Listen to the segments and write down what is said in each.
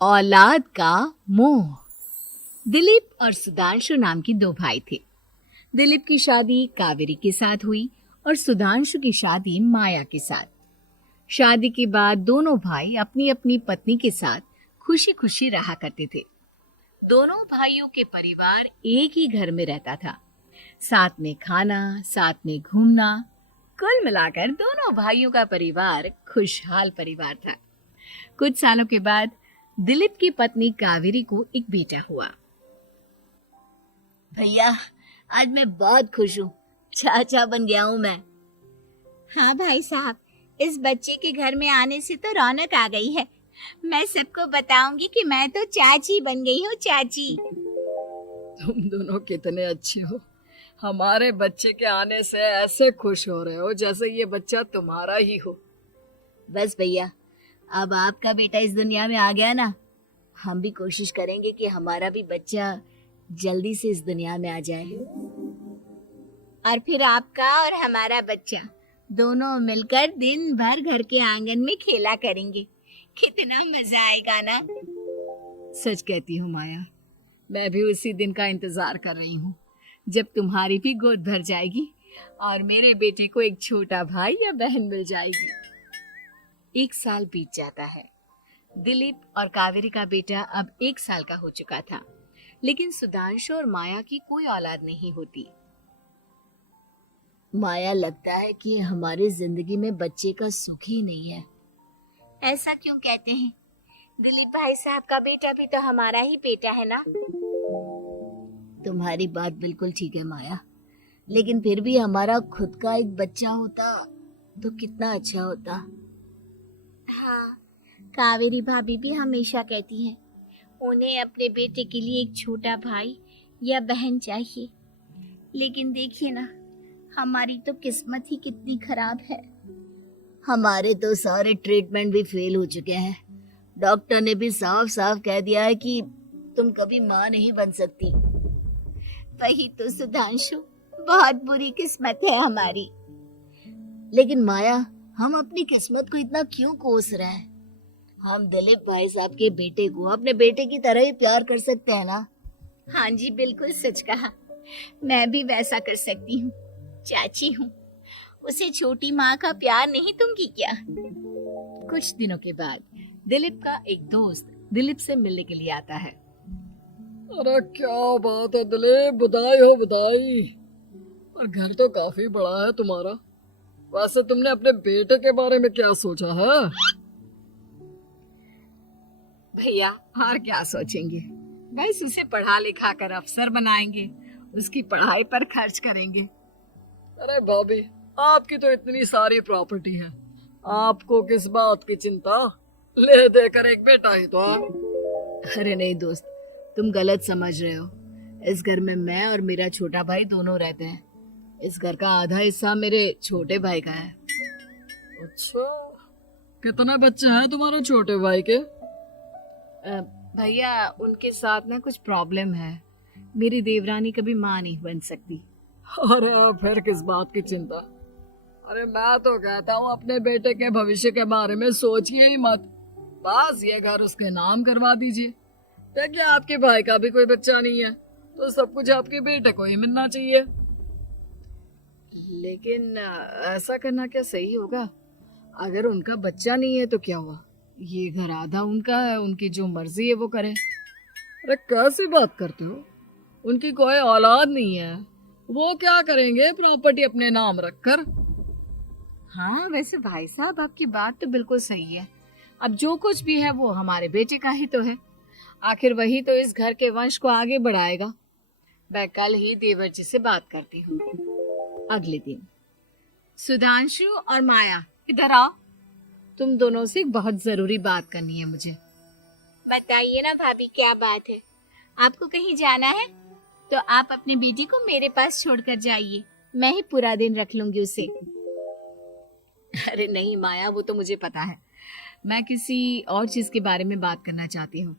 औलाद का मोह। दिलीप और सुधांशु नाम की दो भाई थे। दिलीप की शादी कावेरी के साथ हुई और सुधांशु की शादी माया के साथ। शादी के बाद दोनों भाई अपनी अपनी पत्नी के साथ खुशी खुशी रहा करते थे। दोनों भाइयों के परिवार एक ही घर में रहता था। साथ में खाना, साथ में घूमना, कुल मिलाकर दोनों भाइयों का परिवार खुशहाल परिवार था। कुछ सालों के बाद दिलीप की पत्नी कावेरी को एक बेटा हुआ। भैया, आज मैं बहुत खुश हूँ। चाचा बन गया हूँ मैं। हाँ भाई साहब, इस बच्चे के घर में आने से तो रौनक आ गई है। मैं सबको बताऊंगी कि मैं तो चाची बन गई हूँ, चाची। तुम दोनों कितने अच्छे हो। हमारे बच्चे के आने से ऐसे खुश हो रहे हो जैसे ये बच्चा तुम्हारा ही हो। बस भैया, अब आपका बेटा इस दुनिया में आ गया ना, हम भी कोशिश करेंगे कि हमारा भी बच्चा जल्दी से इस दुनिया में आ जाए। और फिर आपका और हमारा बच्चा दोनों मिलकर दिन भर घर के आंगन में खेला करेंगे। कितना मजा आएगा ना। सच कहती हूँ माया, मैं भी उसी दिन का इंतजार कर रही हूँ जब तुम्हारी भी गोद भर जाएगी और मेरे बेटे को एक छोटा भाई या बहन मिल जाएगी। 1 साल बीत जाता है। दिलीप और कावेरी का बेटा अब 1 साल का हो चुका था, लेकिन सुधांशु और माया की कोई औलाद नहीं होती। माया, लगता है कि हमारी जिंदगी में बच्चे का सुख ही नहीं है। ऐसा क्यों कहते हैं? दिलीप भाई साहब का बेटा भी तो हमारा ही बेटा है ना। तुम्हारी बात बिल्कुल ठीक है माया, लेकिन फिर भी हमारा खुद का एक बच्चा होता तो कितना अच्छा होता। हाँ, कावेरी भाभी भी हमेशा कहती हैं उन्हें अपने बेटे के लिए एक छोटा भाई या बहन चाहिए। लेकिन देखिए ना, हमारी तो किस्मत ही कितनी खराब है। हमारे तो सारे ट्रीटमेंट भी फेल हो चुके हैं। डॉक्टर ने भी साफ साफ कह दिया है कि तुम कभी माँ नहीं बन सकती। वही तो सुधांशु, बहुत बुरी किस्मत है हमारी। लेकिन माया, हम अपनी किस्मत को इतना क्यों कोस रहे हैं? हम दिलीप भाई साहब के बेटे को अपने बेटे की तरह ही प्यार कर सकते हैं ना। हाँ जी, बिल्कुल सच कहा। मैं भी वैसा कर सकती हूँ। चाची हूँ, उसे छोटी माँ का प्यार नहीं दूंगी क्या? कुछ दिनों के बाद दिलीप का एक दोस्त दिलीप से मिलने के लिए आता है। अरे क्या बात है दिलीप, बधाई हो बधाई। और घर तो काफी बड़ा है तुम्हारा। वैसे तुमने अपने बेटे के बारे में क्या सोचा है? भैया, और क्या सोचेंगे, बस उसे पढ़ा लिखा कर अफसर बनाएंगे, उसकी पढ़ाई पर खर्च करेंगे। अरे भाभी, आपकी तो इतनी सारी प्रॉपर्टी है, आपको किस बात की चिंता? ले देकर एक बेटा ही तो है। अरे नहीं दोस्त, तुम गलत समझ रहे हो। इस घर में मैं और मेरा छोटा भाई दोनों रहते हैं। इस घर का आधा हिस्सा मेरे छोटे भाई का है। अच्छा, कितने बच्चे हैं तुम्हारे छोटे भाई के? भैया, उनके साथ ना कुछ प्रॉब्लम है। मेरी देवरानी कभी माँ नहीं बन सकती। अरे फिर किस बात की चिंता? अरे मैं तो कहता हूँ अपने बेटे के भविष्य के बारे में सोचिए ही मत। बस ये घर उसके नाम करवा दीजिए। देखिए, आपके भाई का भी कोई बच्चा नहीं है तो सब कुछ आपके बेटे को ही मिलना चाहिए। लेकिन ऐसा करना क्या सही होगा? अगर उनका बच्चा नहीं है तो क्या हुआ? ये घर आधा उनका है, उनकी जो मर्जी है वो करें। अरे कैसी बात करते हो? उनकी कोई औलाद नहीं है, वो क्या करेंगे प्रॉपर्टी अपने नाम रखकर? हाँ, वैसे भाई साहब, आपकी बात तो बिल्कुल सही है। अब जो कुछ भी है वो हमारे बेटे का ही तो है। आखिर वही तो इस घर के वंश को आगे बढ़ाएगा। मैं कल ही देवर जी से बात करती हूँ। अगले दिन सुधांशु और माया, इधर आओ। तुम दोनों से एक बहुत जरूरी बात करनी है मुझे। बताइए ना भाभी, क्या बात है? आपको कहीं जाना है तो आप अपनी बेटी को मेरे पास छोड़कर जाइए। मैं ही पूरा दिन रख लूंगी उसे। अरे नहीं माया, वो तो मुझे पता है। मैं किसी और चीज के बारे में बात करना चाहती हूँ।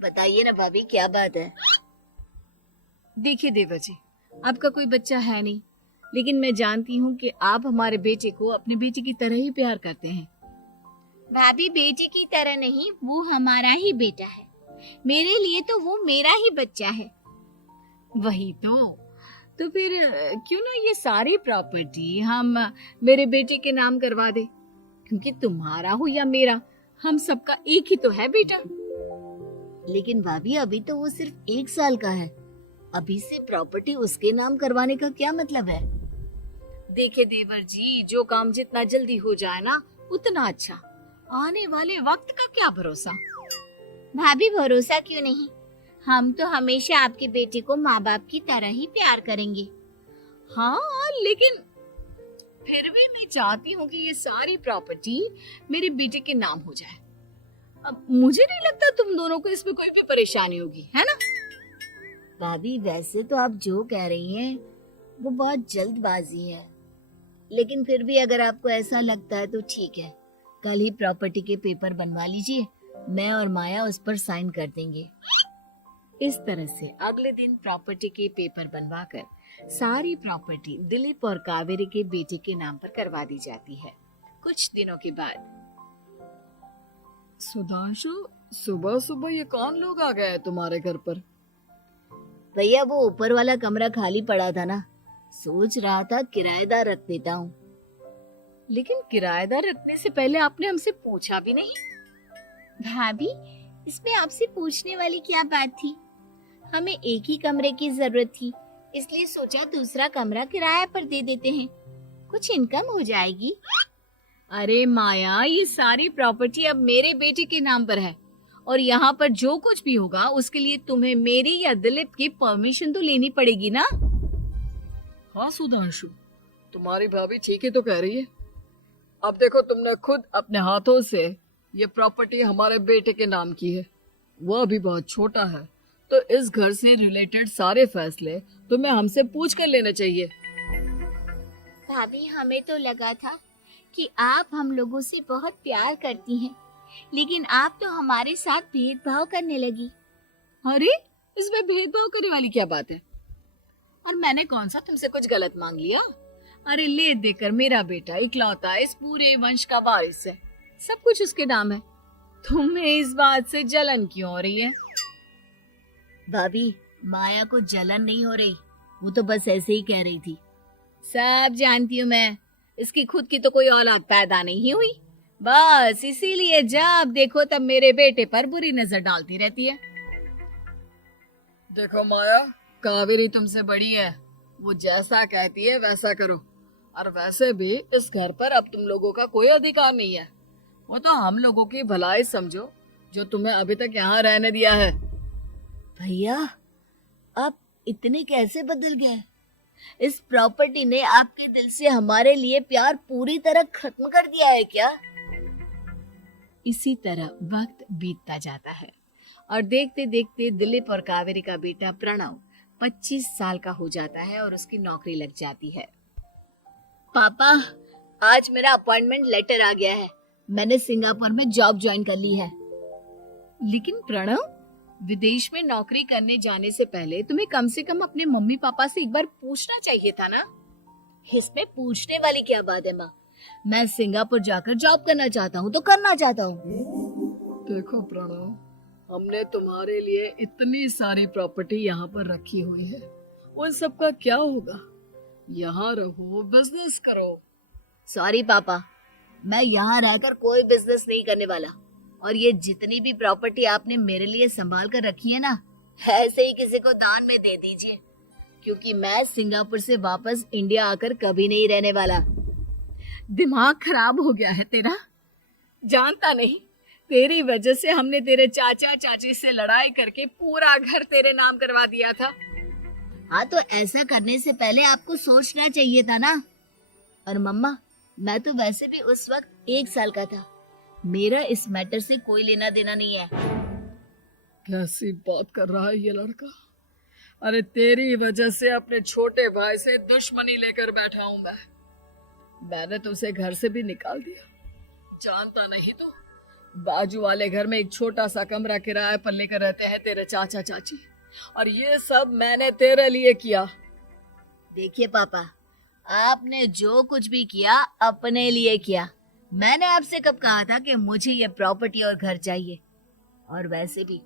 बताइए ना भाभी, क्या बात है? देखिए देवर जी, आपका कोई बच्चा है नहीं, लेकिन मैं जानती हूँ कि आप हमारे बेटे को अपने बेटे की तरह ही प्यार करते हैं। भाभी बेटे की तरह नहीं, वो हमारा ही बेटा है। मेरे लिए तो वो मेरा ही बच्चा है। वही तो फिर क्यों ना ये सारी प्रॉपर्टी हम मेरे बेटे के नाम करवा दे, क्योंकि तुम्हारा हो या मेरा, हम सबका एक ही तो है बेटा। लेकिन भाभी अभी तो वो सिर्फ 1 साल का है। अभी से प्रॉपर्टी उसके नाम करवाने का क्या मतलब है? देखे देवर जी, जो काम जितना जल्दी हो जाए ना उतना अच्छा। आने वाले वक्त का क्या भरोसा। भाभी भरोसा क्यों नहीं, हम तो हमेशा आपके बेटे को माँ बाप की तरह ही प्यार करेंगे। हाँ, लेकिन फिर भी मैं चाहती हूँ कि ये सारी प्रॉपर्टी मेरे बेटे के नाम हो जाए। अब मुझे नहीं लगता तुम दोनों को इसमें कोई भी परेशानी होगी, है ना? भाभी वैसे तो आप जो कह रही हैं वो बहुत जल्दबाजी है, लेकिन फिर भी अगर आपको ऐसा लगता है तो ठीक है। कल ही प्रॉपर्टी के पेपर बनवा लीजिए, मैं और माया उस पर साइन कर देंगे। इस तरह से अगले दिन प्रॉपर्टी के पेपर बनवाकर सारी प्रॉपर्टी दिलीप और कावेरी के बेटे के नाम पर करवा दी जाती है। कुछ दिनों के बाद सुधांशु, सुबह सुबह ये कौन लोग आ गए तुम्हारे घर पर? भैया वो ऊपर वाला कमरा खाली पड़ा था ना, सोच रहा था किराएदार रख देता हूँ। लेकिन किराएदार रखने से पहले आपने हमसे पूछा भी नहीं। भाभी इसमें आपसे पूछने वाली क्या बात थी? हमें एक ही कमरे की जरूरत थी, इसलिए सोचा दूसरा कमरा किराए पर दे देते हैं, कुछ इनकम हो जाएगी। अरे माया, ये सारी प्रॉपर्टी अब मेरे बेटे के नाम पर है और यहाँ पर जो कुछ भी होगा उसके लिए तुम्हें मेरी या दिलीप की परमिशन तो लेनी पड़ेगी ना। हाँ सुधांशु, तुम्हारी भाभी ठीक ही तो कह रही है। अब देखो, तुमने खुद अपने हाथों से ये प्रॉपर्टी हमारे बेटे के नाम की है। वो अभी बहुत छोटा है, तो इस घर से रिलेटेड सारे फैसले तुम्हें हमसे पूछ कर लेने चाहिए। भाभी हमें तो लगा था कि आप हम लोगों से बहुत प्यार करती हैं, लेकिन आप तो हमारे साथ भेदभाव करने लगी। अरे, इसमें भेदभाव करने वाली क्या बात है? और मैंने कौन सा तुमसे कुछ गलत मांग लिया? अरे ले देकर मेरा बेटा इकलौता इस पूरे वंश का वारिस है, सब कुछ उसके नाम है। तुम्हें इस बात से जलन क्यों हो रही है? भाभी माया को जलन नहीं हो रही, वो तो बस ऐसे ही कह रही थी। सब जानती हूँ मैं, इसकी खुद की तो कोई औलाद पैदा नहीं हुई, बस इसीलिए जब देखो तब मेरे बेटे पर बुरी नजर डालती रहती है। देखो माया, कावेरी तुमसे बड़ी है, वो जैसा कहती है वैसा करो। और वैसे भी इस घर पर अब तुम लोगों का कोई अधिकार नहीं है। वो तो हम लोगों की भलाई समझो जो तुम्हें अभी तक यहाँ रहने दिया है। भैया आप इतने कैसे बदल गए? इस प्रॉपर्टी ने आपके दिल से हमारे लिए प्यार पूरी तरह खत्म कर दिया है क्या? इसी तरह वक्त बीतता जाता है और देखते देखते दिलीप और कावेरी का बेटा प्रणव 25 साल का हो जाता है और उसकी नौकरी लग जाती है। पापा आज मेरा अपॉइंटमेंट लेटर आ गया है, मैंने सिंगापुर में जॉब ज्वाइन कर ली है। लेकिन प्रणव, विदेश में नौकरी करने जाने से पहले तुम्हें कम से कम अपने मम्मी पापा से एक बार पूछना चाहिए था ना। इसमें पूछने वाली क्या बात है माँ? मैं सिंगापुर जाकर जॉब करना चाहता हूँ तो करना चाहता हूँ। देखो प्रणव, हमने तुम्हारे लिए इतनी सारी प्रॉपर्टी यहाँ पर रखी हुई है, उन सब का क्या होगा? यहाँ रहो, बिजनेस करो। सॉरी पापा, मैं यहाँ रहकर कोई बिजनेस नहीं करने वाला, और ये जितनी भी प्रॉपर्टी आपने मेरे लिए संभाल कर रखी है ना, ऐसे ही किसी को दान में दे दीजिए, क्योंकि मैं सिंगापुर से वापस इंडिया आकर कभी नहीं रहने वाला। दिमाग खराब हो गया है तेरा? जानता नहीं, तेरी वजह से हमने तेरे चाचा चाची से लड़ाई करके पूरा घर तेरे नाम करवा दिया था। हाँ तो ऐसा करने से पहले आपको सोचना चाहिए था ना। और मम्मा, मैं तो वैसे भी उस वक्त 1 साल का था, मेरा इस मैटर से कोई लेना देना नहीं है। कैसी बात कर रहा है ये लड़का? अरे तेरी वजह से अपने छोटे भाई से दुश्मनी लेकर बैठा हूं मैंने तो उसे घर से भी निकाल दिया। जानता नहीं तो बाजू वाले घर में एक छोटा सा कमरा किराए पर लेकर रहते हैं तेरे चाचा चाची, और ये सब मैंने तेरे लिए किया। देखिए पापा, आपने जो कुछ भी किया अपने लिए किया, मैंने आपसे कब कहा था कि मुझे ये प्रॉपर्टी और घर चाहिए? और वैसे भी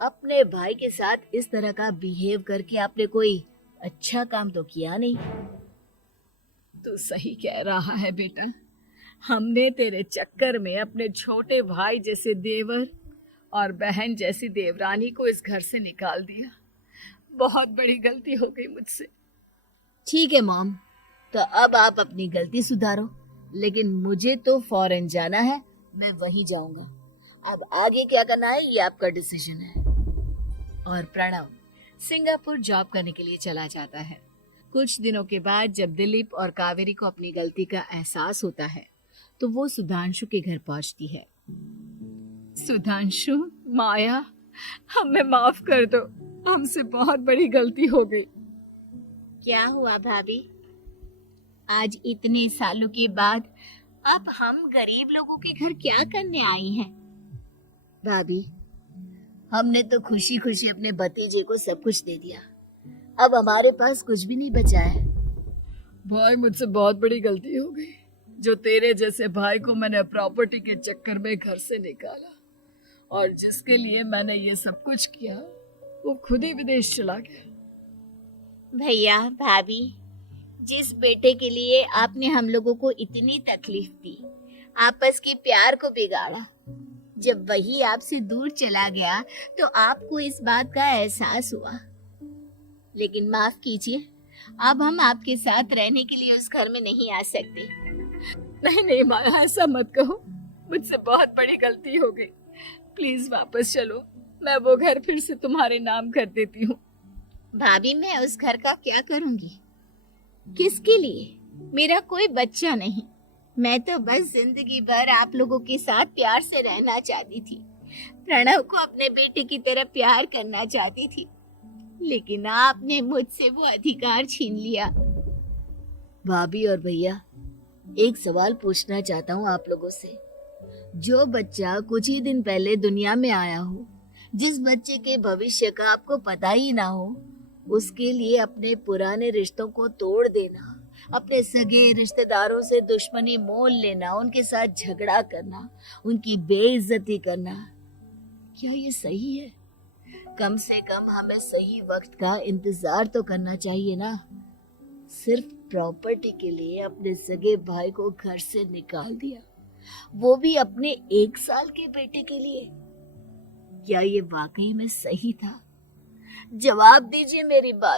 अपने भाई के साथ इस तरह का बिहेव करके आपने कोई अच्छा काम तो किया नहीं। तू सही कह रहा है बेटा। हमने तेरे चक्कर में अपने छोटे भाई जैसे देवर और बहन जैसी देवरानी को इस घर से निकाल दिया। बहुत बड़ी गलती हो गई मुझसे। ठीक है मॉम, तो अब आप अपनी गलती सुधारो, लेकिन मुझे तो फॉरेन जाना है, मैं वहीं जाऊंगा। अब आगे क्या करना है ये आपका डिसीजन है। और प्रणव सिंगापुर जॉब करने के लिए चला जाता है। कुछ दिनों के बाद जब दिलीप और कावेरी को अपनी गलती का एहसास होता है तो वो सुधांशु के घर पहुंचती है। सुधांशु, माया, हमें माफ कर दो, हमसे बहुत बड़ी गलती हो गई। क्या हुआ भाभी? आज इतने सालों के बाद अब हम गरीब लोगों के घर क्या करने आई हैं? भाभी, हमने तो खुशी खुशी अपने भतीजे को सब कुछ दे दिया, अब हमारे पास कुछ भी नहीं बचा है। भाई, मुझसे बहुत बड़ी गलती हो गई। जो तेरे जैसे भाई को मैंने प्रॉपर्टी के चक्कर में घर से निकाला और जिसके लिए मैंने ये सब कुछ किया, वो खुद ही विदेश चला गया। भैया भाभी, जिस बेटे के लिए आपने हम लोगों को इतनी तकलीफ दी, आपस के प्यार को बिगाड़ा, जब वही आपसे दूर चला गया तो आपको इस बात का एहसास हुआ। लेकिन माफ कीजिए, अब हम आपके साथ रहने के लिए उस घर में नहीं आ सकते। नहीं नहीं माया, ऐसा मत कहो, मुझसे बहुत बड़ी गलती हो गई। प्लीज वापस चलो, मैं वो घर फिर से तुम्हारे नाम कर देती हूँ। भाभी, मैं उस घर का क्या करूंगी? किसके लिए? मेरा कोई बच्चा नहीं। मैं तो बस जिंदगी भर आप लोगों के साथ प्यार से रहना चाहती थी, प्रणव को अपने बेटे की तरह प्यार करना चाहती थी, लेकिन आपने मुझसे वो अधिकार छीन लिया। भाभी और भैया, एक सवाल पूछना चाहता हूँ आप लोगों से। जो बच्चा कुछ ही दिन पहले दुनिया में आया हो, जिस बच्चे के भविष्य का आपको पता ही ना हो, उसके लिए अपने पुराने रिश्तों को तोड़ देना, अपने सगे रिश्तेदारों से दुश्मनी मोल लेना, उनके साथ झगड़ा करना, उनकी बेइज्जती करना, क्या ये सही है? कम से कम हमें सही वक्त का इंतजार तो करना चाहिए ना। सिर्फ प्रॉपर्टी के लिए अपने सगे भाई को घर से निकाल दिया, वो भी अपने 1 साल के बेटे के लिए। क्या ये वाकई में सही था? जवाब दीजिए मेरी बात।